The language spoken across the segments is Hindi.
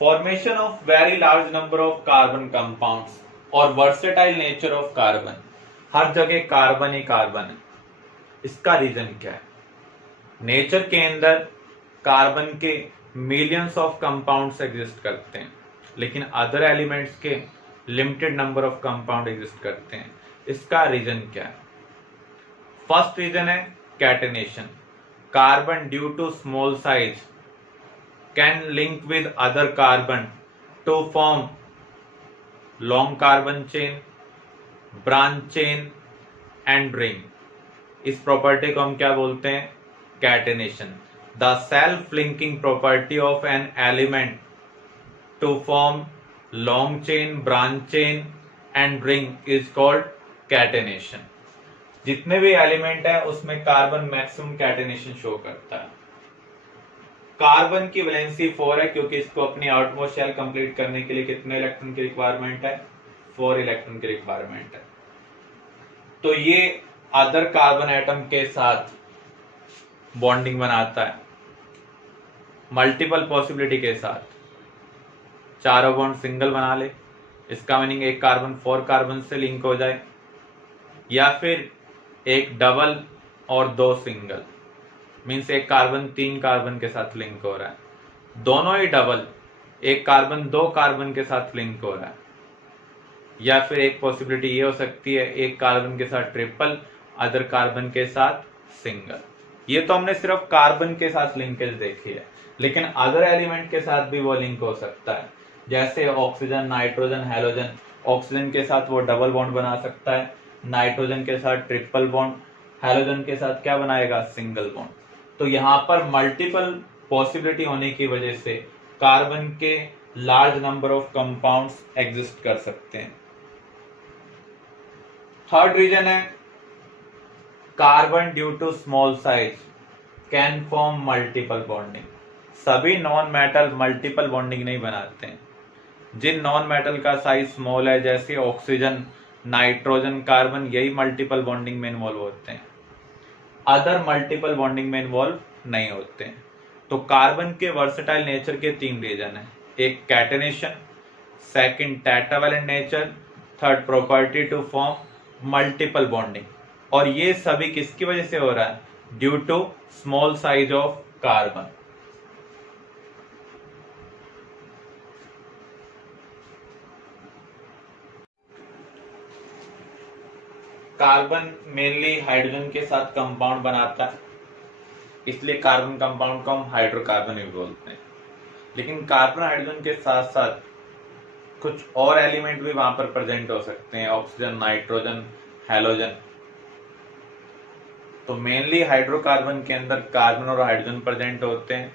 Formation of very large number of carbon compounds और वर्सेटाइल नेचर ऑफ कार्बन। हर जगह कार्बन ही कार्बन है, इसका रीजन क्या है? नेचर के अंदर कार्बन के मिलियंस ऑफ कंपाउंड्स एग्जिस्ट करते हैं, लेकिन अदर एलिमेंट्स के limited number of compound exist करते हैं। इसका रीजन क्या है? फर्स्ट रीजन है catenation. Carbon due to small size can link with other carbon to form long carbon chain, branch chain and ring. इस प्रॉपर्टी को हम क्या बोलते हैं? कैटेनेशन। The self linking property of an element to form long chain, branch chain and ring is called catenation. जितने भी एलिमेंट है उसमें कार्बन मैक्सिमम कैटेनेशन शो करता है। कार्बन की वैलेंसी 4 है, क्योंकि इसको अपनी आउटमोस्ट शेल कंप्लीट करने के लिए कितने इलेक्ट्रॉन की रिक्वायरमेंट है? 4 इलेक्ट्रॉन की रिक्वायरमेंट है। तो ये अदर कार्बन एटम के साथ बॉन्डिंग बनाता है मल्टीपल पॉसिबिलिटी के साथ। चारों बॉन्ड सिंगल बना ले, इसका मीनिंग एक कार्बन 4 कार्बन से लिंक हो जाए, या फिर एक डबल और 2 सिंगल, मीन्स एक कार्बन 3 कार्बन के साथ लिंक हो रहा है। दोनों ही डबल, एक कार्बन 2 कार्बन के साथ लिंक हो रहा है, या फिर एक पॉसिबिलिटी ये हो सकती है एक कार्बन के साथ ट्रिपल, अदर कार्बन के साथ सिंगल। ये तो हमने सिर्फ कार्बन के साथ लिंकेज देखी है, लेकिन अदर एलिमेंट के साथ भी वो लिंक हो सकता है। जैसे ऑक्सीजन, नाइट्रोजन, हैलोजन। ऑक्सीजन के साथ वो डबल बॉन्ड बना सकता है, नाइट्रोजन के साथ ट्रिपल बॉन्ड, हैलोजन के साथ क्या बनाएगा? Single bond. तो यहाँ पर मल्टीपल पॉसिबिलिटी होने की वजह से कार्बन के large number of compounds exist कर सकते हैं। थर्ड रीजन है carbon due to small size can form multiple bonding. सभी नॉन मेटल मल्टीपल बॉन्डिंग नहीं बनाते हैं। जिन नॉन मेटल का साइज स्मॉल है, जैसे ऑक्सीजन, नाइट्रोजन, कार्बन, यही मल्टीपल बॉन्डिंग में इन्वॉल्व होते हैं, अदर मल्टीपल बॉन्डिंग में इन्वॉल्व नहीं होते हैं। तो कार्बन के वर्सेटाइल नेचर के 3 रीजन है। एक catenation, second tetravalent nature, third property to form multiple bonding. और ये सभी किसकी वजह से हो रहा है? Due to small size of carbon. Carbon mainly hydrogen के साथ कंपाउंड बनाता है, इसलिए कार्बन कंपाउंड को हम हाइड्रोकार्बन भी बोलते हैं। लेकिन कार्बन हाइड्रोजन के साथ साथ कुछ और एलिमेंट भी वहां पर प्रेजेंट हो सकते हैं, ऑक्सीजन, नाइट्रोजन, हैलोजन। तो मेनली हाइड्रोकार्बन के अंदर कार्बन और हाइड्रोजन प्रेजेंट होते हैं।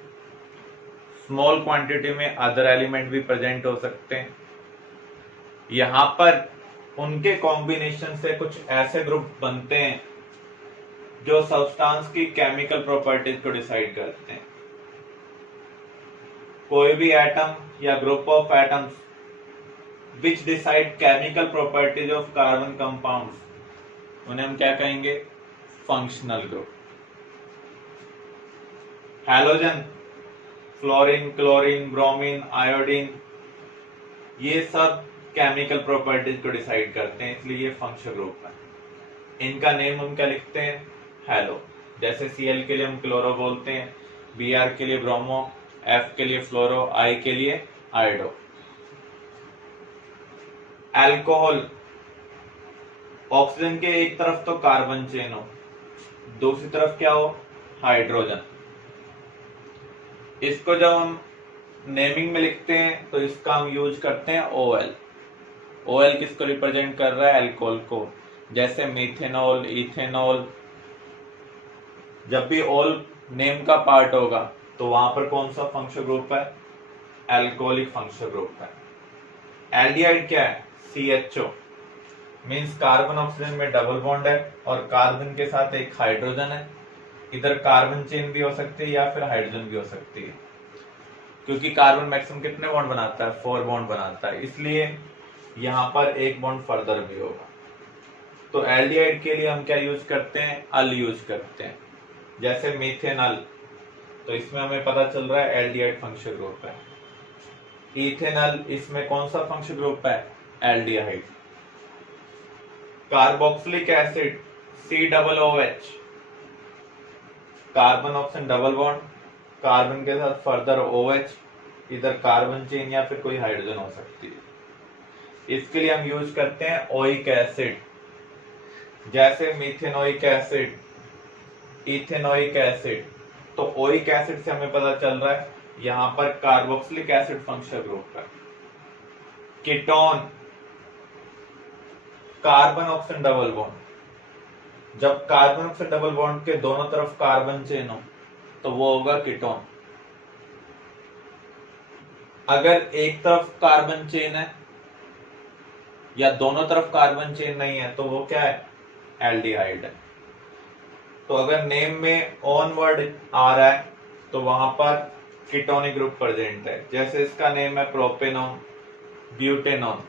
स्मॉल क्वांटिटी में अदर एलिमेंट भी प्रेजेंट हो सकते हैं। यहाँ पर उनके कॉम्बिनेशन से कुछ ऐसे ग्रुप बनते हैं जो सब्सटेंस की केमिकल प्रॉपर्टीज को डिसाइड करते हैं। कोई भी एटम या group of atoms which decide chemical properties of carbon compounds, उन्हें हम क्या कहेंगे? Functional group. Halogen, fluorine, chlorine, bromine, iodine, ये सब केमिकल प्रॉपर्टीज को डिसाइड करते हैं, इसलिए ये फंक्शनल ग्रुप है। इनका नेम हम क्या लिखते हैं? हैलो। जैसे Cl के लिए हम क्लोरो बोलते हैं, Br के लिए ब्रोमो, F के लिए फ्लोरो, I के लिए आयोडो। अल्कोहल, ऑक्सीजन के एक तरफ तो कार्बन चेन हो, दूसरी तरफ क्या हो? हाइड्रोजन। इसको जब हम नेमिंग में लिखते हैं तो इसका हम यूज करते हैं OL। OL किसको रिप्रेजेंट कर रहा है? अल्कोहल को। जैसे मीथेनॉल, इथेनॉल। जब भी ऑल नेम का पार्ट होगा तो वहां पर कौन सा फंक्शनल ग्रुप है? अल्कोहलिक फंक्शनल ग्रुप है। एल्डिहाइड क्या है? CHO, मीन्स कार्बन ऑक्सीजन में डबल बॉन्ड है और कार्बन के साथ एक हाइड्रोजन है। इधर कार्बन चेन भी हो सकती है या फिर हाइड्रोजन भी हो सकती है, क्योंकि कार्बन मैक्सिमम कितने बॉन्ड बनाता है? 4 बॉन्ड बनाता है, इसलिए यहाँ पर एक बॉन्ड फर्दर भी होगा। तो एल्डिहाइड के लिए हम क्या यूज करते हैं? अल यूज करते हैं। जैसे मीथेनॉल, तो इसमें हमें पता चल रहा है एल्डिहाइड फंक्शनल ग्रुप है। इथेनॉल, इसमें कौन सा फंक्शनल ग्रुप है? Aldehyde. Carboxylic acid COOH, carbon oxygen double bond, carbon के साथ फर्दर OH, इधर कार्बन चेन या फिर कोई हाइड्रोजन हो सकती है। इसके लिए हम यूज करते हैं ओइक एसिड, जैसे मिथेनोइक एसिड, इथेनोइक एसिड। तो ओइक एसिड से हमें पता चल रहा है यहां पर कार्बोक्सिलिक एसिड फंक्शनल ग्रुप है। Ketone, carbon oxygen double bond, जब कार्बन ऑक्सीजन डबल बॉन्ड के दोनों तरफ कार्बन चेन हो तो वो होगा कीटोन। अगर एक तरफ कार्बन चेन है या दोनों तरफ कार्बन चेन नहीं है तो वो क्या है? एल्डिहाइड है। तो अगर नेम में ऑन वर्ड आ रहा है तो वहां पर कीटोनिक ग्रुप प्रेजेंट है, जैसे इसका नेम है प्रोपेनॉन, ब्यूटेनॉन।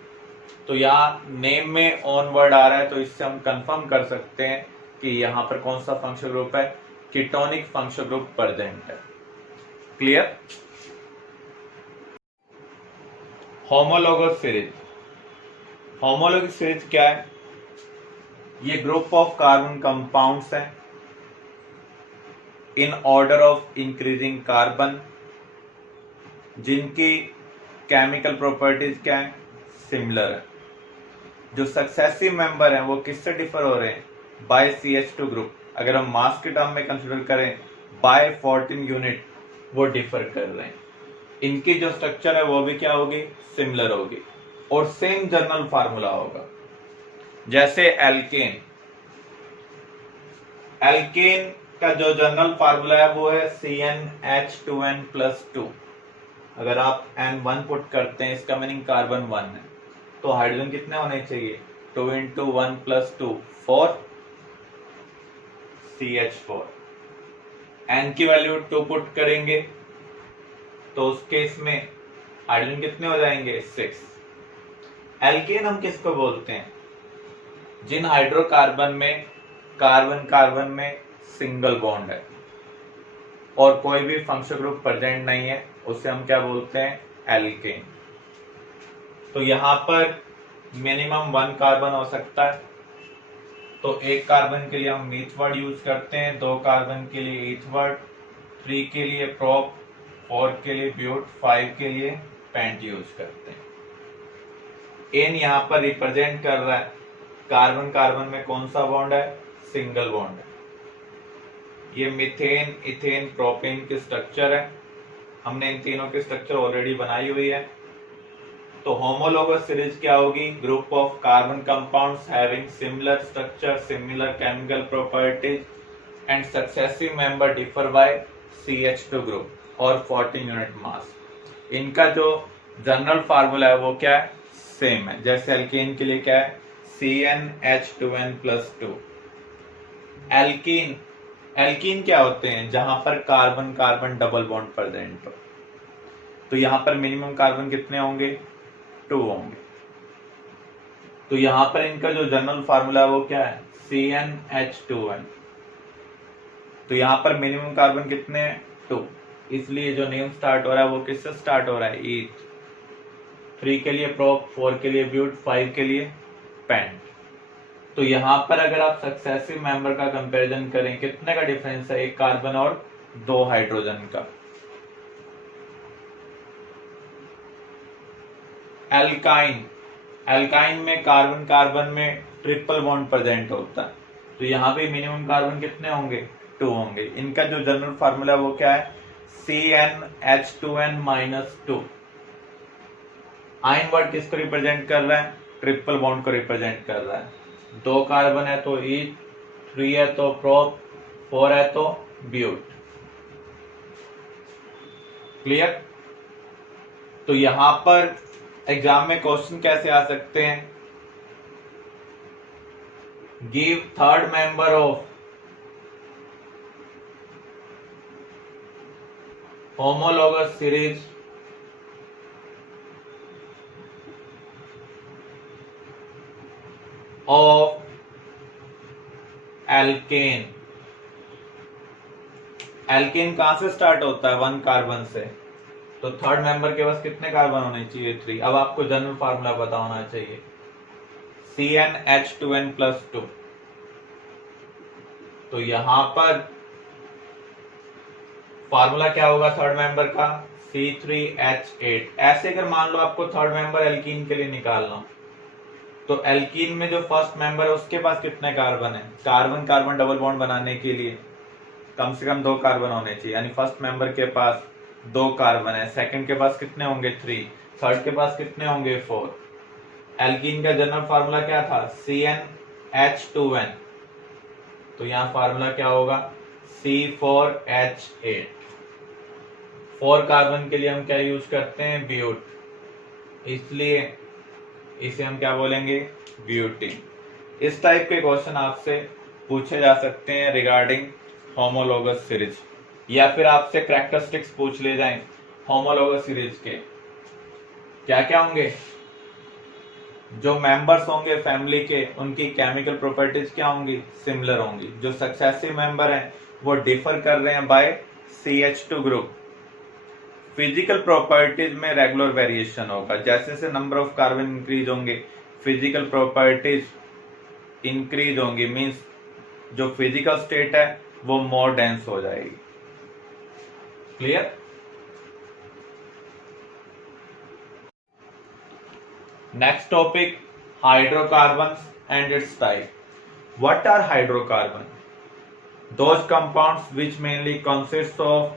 तो यहाँ नेम में ऑन वर्ड आ रहा है तो इससे हम कंफर्म कर सकते हैं कि यहाँ पर कौन सा फंक्शनल ग्रुप है? कीटोनिक फंक्शनल ग्रुप प्रेजेंट है। Clear? Homologous series, homologous series क्या है? ये ग्रुप ऑफ कार्बन कंपाउंड्स है in order of increasing carbon, जिनकी केमिकल प्रॉपर्टीज क्या है? सिमिलर है। जो सक्सेसिव मेंबर हैं वो किससे डिफर हो रहे हैं? By CH2 group. अगर हम मास के टर्म में कंसीडर करें बाय 14 यूनिट वो डिफर कर रहे हैं। इनकी जो स्ट्रक्चर है वो भी क्या होगी? सिमिलर होगी और सेम जनरल फार्मूला होगा। जैसे एल्केन, एल्केन का जो जनरल फार्मूला है वो है CnH2n+2। अगर आप N1 पुट करते हैं इसका मीनिंग कार्बन 1 है, तो हाइड्रोजन कितने होने चाहिए? 2 × 1 + 2 4 CH4। N की वैल्यू 2 पुट करेंगे तो उस केस में हाइड्रोजन कितने हो जाएंगे? 6। एल्केन हम किसको बोलते हैं? जिन हाइड्रोकार्बन में कार्बन कार्बन में सिंगल बॉन्ड है और कोई भी फंक्शनल ग्रुप प्रेजेंट नहीं है, उसे हम क्या बोलते हैं? एल्केन। तो यहां पर मिनिमम 1 कार्बन हो सकता है, तो एक कार्बन के लिए हम मीथ वर्ड यूज करते हैं, 2 कार्बन के लिए ईथ वर्ड, 3 के लिए प्रोप, 4 के लिए ब्यूट, 5 के लिए पेंट यूज करते हैं। एन यहाँ पर रिप्रेजेंट कर रहा है कार्बन कार्बन में कौन सा बॉन्ड है? सिंगल बॉन्ड है। ये मीथेन, इथेन, प्रोपेन की स्ट्रक्चर है। हमने इन तीनों की स्ट्रक्चर ऑलरेडी बनाई हुई है। तो होमोलोगस सीरीज क्या होगी? Group of carbon compounds having similar structure, similar chemical properties and successive member differ by CH2 group और 14 यूनिट मास। इनका जो जनरल फार्मूला है वो क्या है? सेम है। जैसे एल्केन के लिए क्या है? CnH2n+2। एल्कीन, एल्कीन क्या होते हैं? जहां पर carbon carbon double bond present हो। तो यहां पर मिनिमम कार्बन कितने होंगे? 2 होंगे। तो यहां पर इनका जो जनरल फार्मूला है वो क्या है? CnH2n। तो यहां पर मिनिमम कार्बन कितने हैं? 2। इसलिए जो नेम स्टार्ट हो रहा है वो किससे स्टार्ट हो रहा है? ईथ। 3 के लिए प्रोप, 4 के लिए ब्यूट, 5 के लिए पेंट। तो यहां पर अगर आप सक्सेसिव मेंबर का कंपैरिजन करें, कितने का डिफरेंस है? 1 कार्बन और 2 हाइड्रोजन का। एल्काइन, एल्काइन में कार्बन कार्बन में ट्रिपल बॉन्ड प्रेजेंट होता है। तो यहाँ पे मिनिमम कार्बन कितने होंगे? 2 होंगे। इनका जो जनरल फार्मूला वो क्या है? CnH2n-2। आयन वर्ड किसको रिप्रेजेंट कर रहा है? ट्रिपल बॉन्ड को रिप्रेजेंट कर रहा है। 2 कार्बन है तो ईथ, 3 है तो प्रोप, 4 है तो ब्यूट। क्लियर? तो यहां पर एग्जाम में क्वेश्चन कैसे आ सकते हैं? Give third member of homologous series of alkene. Alkene कहां से स्टार्ट होता है? 1 कार्बन से। तो थर्ड मेंबर के पास कितने कार्बन होने चाहिए? 3। अब आपको जनरल फार्मूला पता होना चाहिए, CnH2n+2। तो यहां पर फार्मूला क्या होगा थर्ड मेंबर का? C3H8। ऐसे अगर मान लो आपको थर्ड मेंबर एल्कीन के लिए निकालना हो, तो एल्कीन में जो फर्स्ट मेंबर है उसके पास कितने कार्बन है? कार्बन कार्बन डबल बॉन्ड बनाने के लिए कम से कम 2 कार्बन होने चाहिए, यानी फर्स्ट मेंबर के पास 2 कार्बन है, सेकंड के पास कितने होंगे? 3, थर्ड के पास कितने होंगे? 4। एल्कीन का जनरल फार्मूला क्या था? CnH2n। तो यहाँ फार्मूला क्या होगा? C4H8। 4 कार्बन के लिए हम क्या यूज करते हैं? ब्यूट, इसलिए इसे हम क्या बोलेंगे? ब्यूटीन। इस टाइप के क्वेश्चन आपसे पूछे जा सकते हैं रिगार्डिंग होमोलोगस सीरीज, या फिर आपसे कैरेक्टरिस्टिक्स पूछ ले जाएं होमोलोगस सीरीज के। क्या क्या होंगे? जो मेंबर्स होंगे फैमिली के, उनकी केमिकल प्रॉपर्टीज क्या होंगी? सिमिलर होंगी। जो सक्सेसिव मेंबर हैं वो डिफर कर रहे हैं by CH2 group. Physical properties में रेगुलर वेरिएशन होगा, जैसे जैसे नंबर ऑफ कार्बन इंक्रीज होंगे फिजिकल प्रॉपर्टीज इंक्रीज होंगी, मींस जो फिजिकल स्टेट है वो मोर डेंस हो जाएगी। Clear? Next topic, hydrocarbons and its type. What are hydrocarbon? Those compounds which mainly consists of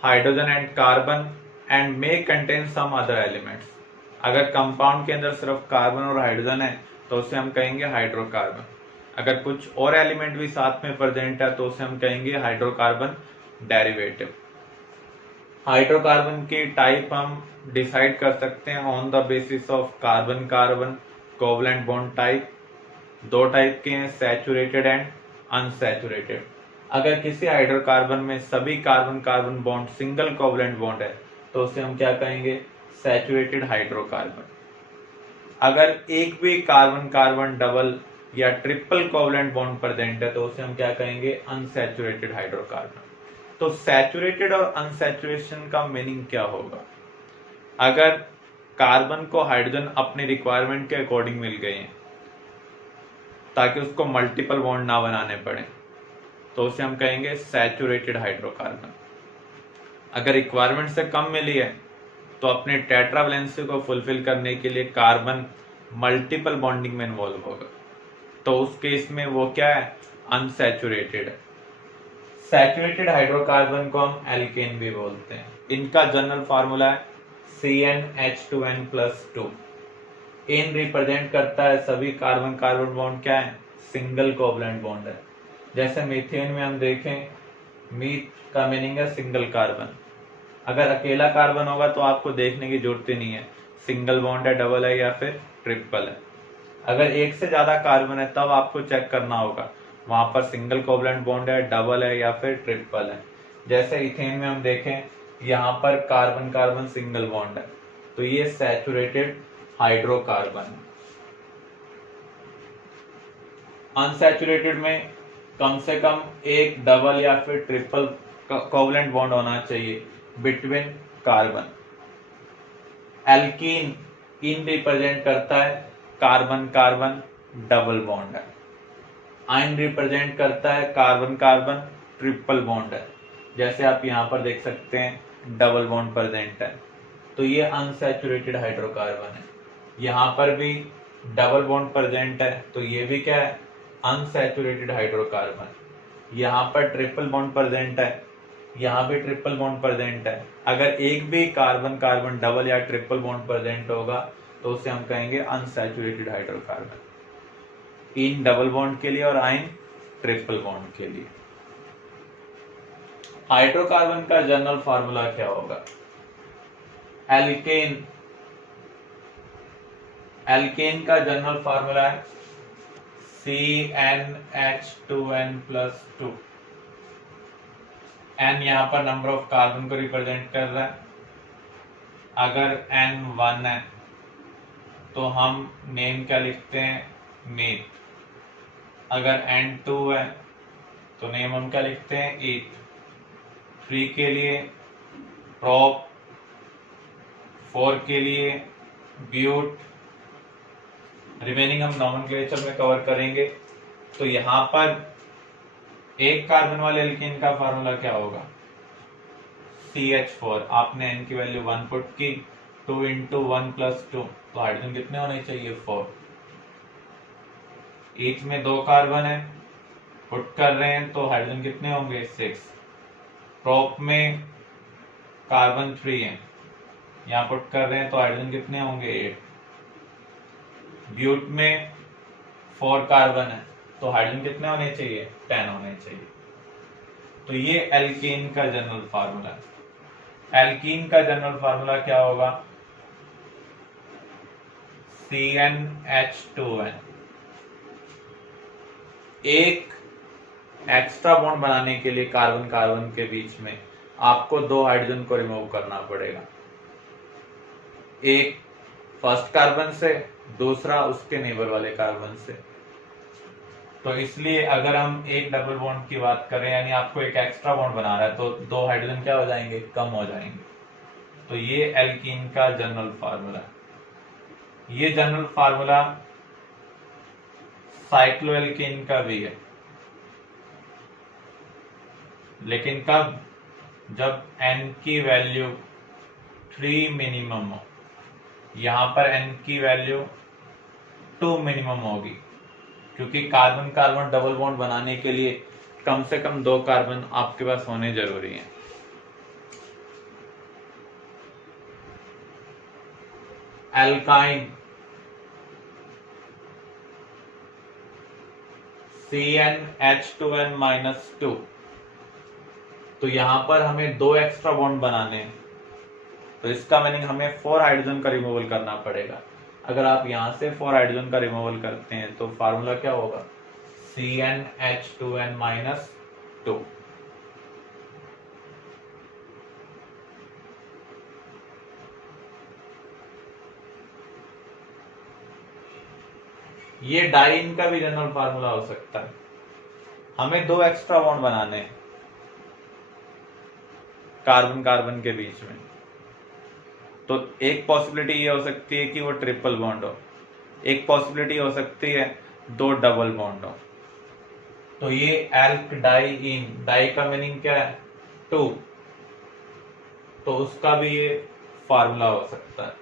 hydrogen and carbon and may contain some other elements। अगर कंपाउंड के अंदर सिर्फ कार्बन और हाइड्रोजन है तो उसे हम कहेंगे हाइड्रोकार्बन। अगर कुछ और एलिमेंट भी साथ में प्रेजेंट है तो उसे हम कहेंगे हाइड्रोकार्बन डेरिवेटिव। हाइड्रोकार्बन की टाइप हम डिसाइड कर सकते हैं on the basis of carbon carbon covalent bond type. 2 type के हैं, सैचुरेटेड एंड अनसैचुरेटेड। अगर किसी हाइड्रोकार्बन में सभी carbon carbon bond single covalent bond है तो उसे हम क्या कहेंगे? Saturated hydrocarbon. अगर एक भी कार्बन कार्बन डबल या ट्रिपल कोवलेंट बॉन्ड प्रेजेंट है तो उसे हम क्या कहेंगे? Unsaturated hydrocarbon. तो सैचुरेटेड और अनसैचुरेशन का मीनिंग क्या होगा? अगर कार्बन को हाइड्रोजन अपनी रिक्वायरमेंट के अकॉर्डिंग मिल गए हैं ताकि उसको मल्टीपल बॉन्ड ना बनाने पड़े तो उसे हम कहेंगे सैचुरेटेड हाइड्रोकार्बन। अगर रिक्वायरमेंट से कम मिली है तो अपने टेट्रावैलेंसी को फुलफिल करने के लिए कार्बन मल्टीपल बॉन्डिंग में इन्वॉल्व होगा तो उस केस में वो क्या है? अनसैचुरेटेड है। सैचुरेटेड हाइड्रोकार्बन को हम एल्केन भी बोलते हैं। इनका जनरल फार्मूला है CnH2n+2। एन रिप्रेजेंट करता है सभी कार्बन कार्बन बॉन्ड क्या है? सिंगल कोवलेंट बॉन्ड है। जैसे मीथेन में हम देखें, मीथ का मीनिंग है सिंगल कार्बन। अगर अकेला कार्बन होगा तो आपको देखने की जरूरत ही नहीं है सिंगल बॉन्ड है, डबल है या फिर ट्रिपल है। अगर एक से ज्यादा कार्बन है तब आपको चेक करना होगा वहां पर सिंगल कोवलेंट बॉन्ड है, डबल है या फिर ट्रिपल है। जैसे इथेन में हम देखें, यहाँ पर कार्बन कार्बन सिंगल बॉन्ड है तो ये सैचुरेटेड हाइड्रोकार्बन। अनसैचुरेटेड में कम से कम एक डबल या फिर ट्रिपल कोवलेंट बॉन्ड होना चाहिए बिटवीन कार्बन। एल्कीन इन रिप्रेजेंट करता है कार्बन कार्बन डबल बॉन्ड है। आइन रिप्रेजेंट करता है कार्बन कार्बन ट्रिपल बॉन्ड है। जैसे आप यहाँ पर देख सकते हैं डबल बॉन्ड प्रेजेंट है तो ये अनसैचुरेटेड हाइड्रोकार्बन है। यहाँ पर भी डबल बॉन्ड प्रेजेंट है तो ये भी क्या है? Unsaturated hydrocarbon. यहाँ पर ट्रिपल बॉन्ड प्रेजेंट है, यहाँ भी ट्रिपल बॉन्ड प्रेजेंट है। अगर एक भी कार्बन कार्बन डबल या ट्रिपल बॉन्ड प्रेजेंट होगा तो उसे हम कहेंगे unsaturated hydrocarbon. In double bond के लिए और आइन ट्रिपल बॉन्ड के लिए। हाइड्रोकार्बन का जनरल फार्मूला क्या होगा? एल्केन। एल्केन का जनरल फार्मूला है CnH2n+2। n यहाँ पर नंबर ऑफ कार्बन को रिप्रेजेंट कर रहा है। अगर n 1 है तो हम नेम क्या लिखते हैं? मीथ। अगर n 2 है तो नेम हम क्या लिखते हैं? ईथ। 3 के लिए प्रोप, 4 के लिए ब्यूट, रिमेनिंग हम नॉमेनक्लेचर में कवर करेंगे। तो यहां पर एक कार्बन वाले एल्कीन का फार्मूला क्या होगा, CH4। आपने n की वैल्यू 1 पुट की, 2 इंटू 1 प्लस 2, तो हाइड्रोजन कितने होने चाहिए, 4। ईच में 2 कार्बन है, पुट कर रहे हैं तो हाइड्रोजन कितने होंगे, 6। प्रोप में कार्बन 3 है, यहाँ पुट कर रहे हैं तो हाइड्रोजन कितने होंगे, 8। ब्यूट में 4 कार्बन है तो हाइड्रोजन कितने होने चाहिए, 10 होने चाहिए। तो ये एल्कीन का जनरल फार्मूला है। एल्कीन का जनरल फार्मूला क्या होगा, CnH2n। एक एक्स्ट्रा बॉन्ड बनाने के लिए कार्बन कार्बन के बीच में आपको 2 हाइड्रोजन को रिमूव करना पड़ेगा, एक फर्स्ट कार्बन से, दूसरा उसके नेबर वाले कार्बन से। तो इसलिए अगर हम एक डबल बॉन्ड की बात करें, यानी आपको एक एक्स्ट्रा बॉन्ड बना रहा है, तो 2 हाइड्रोजन क्या हो जाएंगे, कम हो जाएंगे। तो ये एल्कीन का जनरल फार्मूला है। ये जनरल फार्मूला साइक्लोएल्कीन का भी है, लेकिन कब, जब n की वैल्यू 3 मिनिमम हो। यहां पर n की वैल्यू 2 मिनिमम होगी, क्योंकि कार्बन कार्बन डबल बॉन्ड बनाने के लिए कम से कम 2 कार्बन आपके पास होने जरूरी हैं। एल्काइन CnH2n-2, तो यहां पर हमें 2 एक्स्ट्रा बॉन्ड बनाने हैं, तो इसका मीनिंग हमें 4 हाइड्रोजन का रिमूवल करना पड़ेगा। अगर आप यहां से 4 हाइड्रोजन का रिमूवल करते हैं तो फार्मूला क्या होगा, CnH2n-2। ये डाइन का भी जनरल फार्मूला हो सकता है। हमें 2 एक्स्ट्रा बॉन्ड बनाने हैं कार्बन कार्बन के बीच में, तो एक पॉसिबिलिटी ये हो सकती है कि वो ट्रिपल बॉन्ड हो, एक पॉसिबिलिटी हो सकती है 2 डबल बॉन्ड हो। तो ये एल्क डाई इन, डाई का मीनिंग क्या है, 2, तो उसका भी ये फार्मूला हो सकता है।